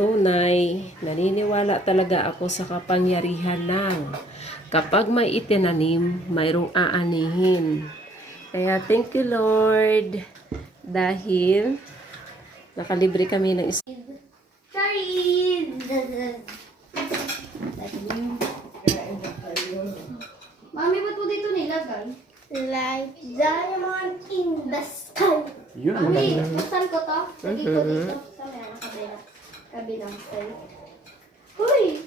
tunay, naniniwala talaga ako sa kapangyarihan ng kapag may itinanim, mayroong aanihin. Kaya thank you Lord dahil nakalibre kami ng Sorry! Mami, ba't po dito nilagay? Like diamond in the sky. Yun, Mami, maganda. buksan ko to. Lagi ko dito. Sa may kabila. Kabilang side. Uy!